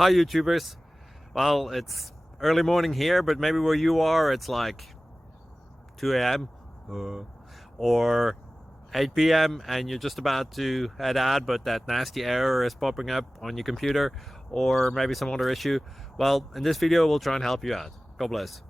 Hi YouTubers. Well, it's early morning here, but maybe where you are it's like 2 a.m. or 8 p.m. and you're just about to head out, but that nasty error is popping up on your computer, or maybe some other issue. Well, in this video we'll try and help you out. God bless.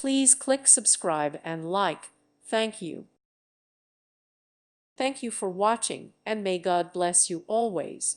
Please click subscribe and like. Thank you. Thank you for watching, and may God bless you always.